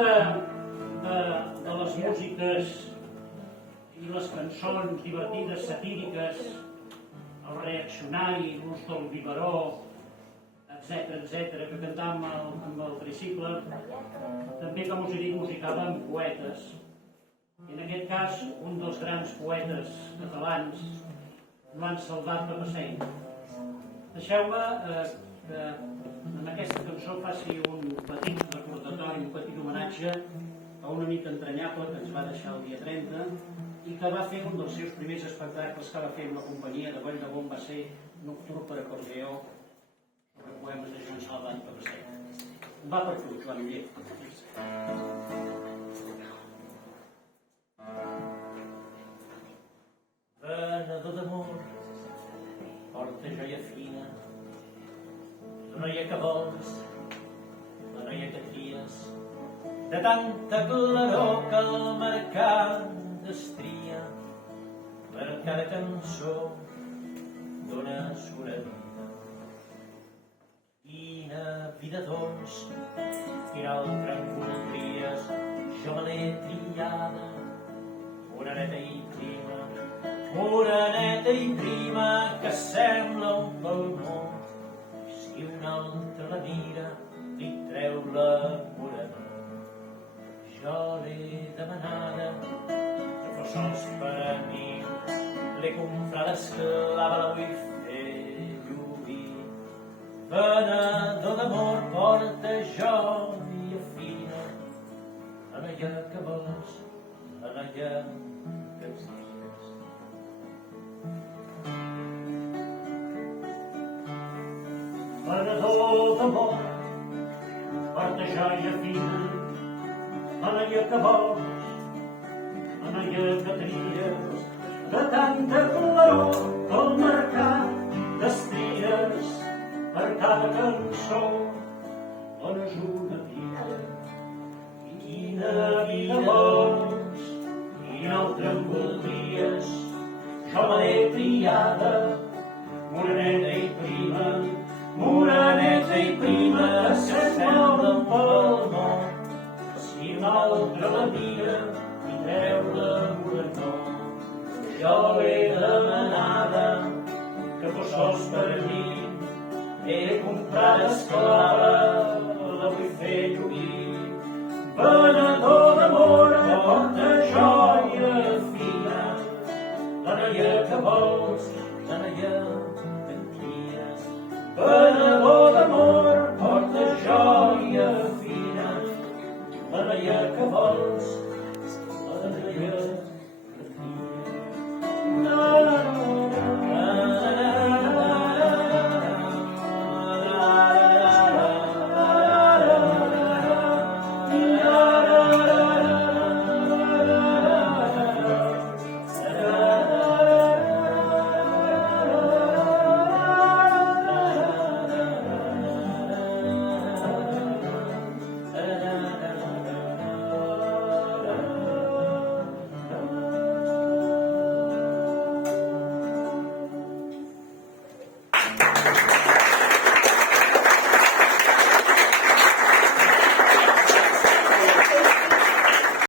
de les músiques i les cançons divertides, satíriques, el reaccionari, l'ús del biberó, etc., que cantàvem amb el tricicle, també, com us he dit, musicàvem poetes. I en aquest cas, un dels grans poetes catalans, Joan Salvat Papasseit. Deixeu-me que en aquesta cançó faci un petit recordatori, un petit homenatge a una nit entranyable que ens va deixar el dia 30 i que va fer un dels seus primers espectacles que va fer amb la companyia de Valldemoll, va ser Nocturn per acordeó sobre poemes de Joan Salvat Papasseit. Va per tu, Joan Uller. Venedor d'amor, porta joia fina, la noia que vols, la noia que tries, de tanta claror que el mercat destria, per cada cançó dona una vida. Quina vida, doncs, quina altra en voldries, jo me l'he triada, moreneta i prima, moreneta i prima, que sembla un palmó. Si un altre la mira, li treu la morenor. Jo l'he demanada, que fos sols per a mi, l'he comprada esclava, la vull fer lluir. Venedor d'amor, porta joia fina, la noia que vols, la noia que tries. Venedor d'amor, porta joia fina, la noia que vols, la noia que tries, de tanta claror que el mercat destries, per cada cançó dones una vida. I quina vida vols, quina altra em voldries, jo me l'he triada, moreneta i prima, moreneta i prima, que sembla un palmó. Si una altra la mira i treu la morenor. Jo l'he demanada, que fos sols per mi, he comprat esclava,